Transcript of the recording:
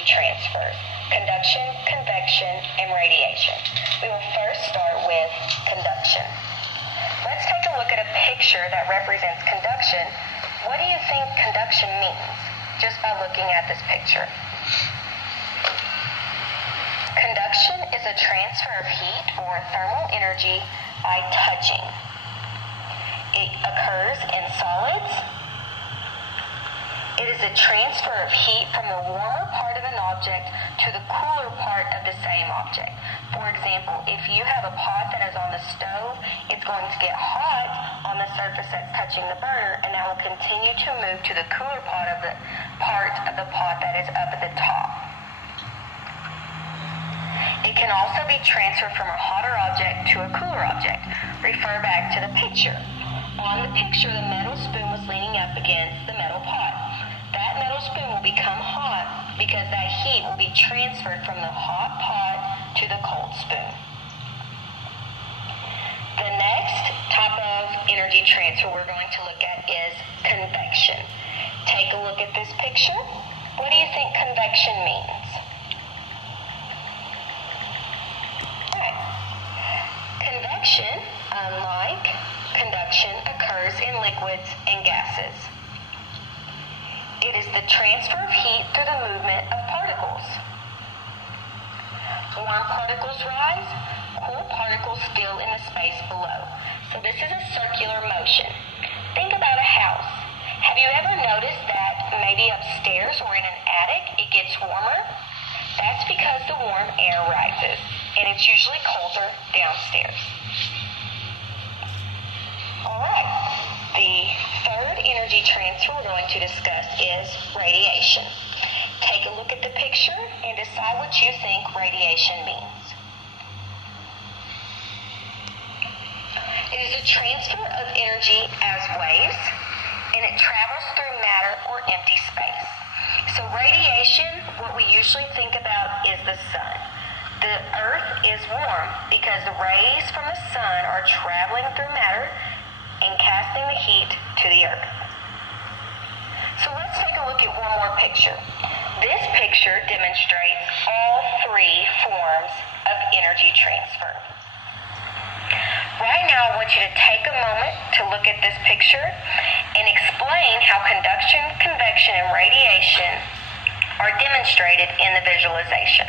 energy transfer: conduction, convection, and radiation. We will first start with conduction. Let's take a look at a picture that represents conduction. What do you think conduction means just by looking at this picture? Conduction is a transfer of heat or thermal energy by touching. It occurs in solids. It is a transfer of heat from the warmer part of an object to the cooler part of the same object. For example, if you have a pot that is on the stove, it's going to get hot on the surface that's touching the burner, and that will continue to move to the cooler part of the pot that is up at the top. It can also be transferred from a hotter object to a cooler object. Refer back to the picture. On the picture, the metal spoon was leaning up against the metal pot. That metal spoon will become hot because that heat will be transferred from the hot pot to the cold spoon. The next type of energy transfer we're going to look at is convection. Take a look at this picture. What do you think convection means? Convection, unlike conduction, occurs in liquids and gases. It is the transfer of heat through the movement of particles. Warm particles rise, cool particles fill in the space below. So this is a circular motion. Think about a house. Have you ever noticed that maybe upstairs or in an attic it gets warmer? That's because the warm air rises, and it's usually colder downstairs. Alright, the third energy transfer we're going to discuss is radiation. Take a look at the picture and decide what you think radiation means. It is a transfer of energy as waves, and it travels through matter or empty space. So radiation, what we usually think about is the sun. The earth is warm because the rays from the sun are traveling through matter and casting the heat to the earth. So let's take a look at one more picture. This picture demonstrates all three forms of energy transfer. Right now, I want you to take a moment to look at this picture and explain how conduction, convection, and radiation are demonstrated in the visualization.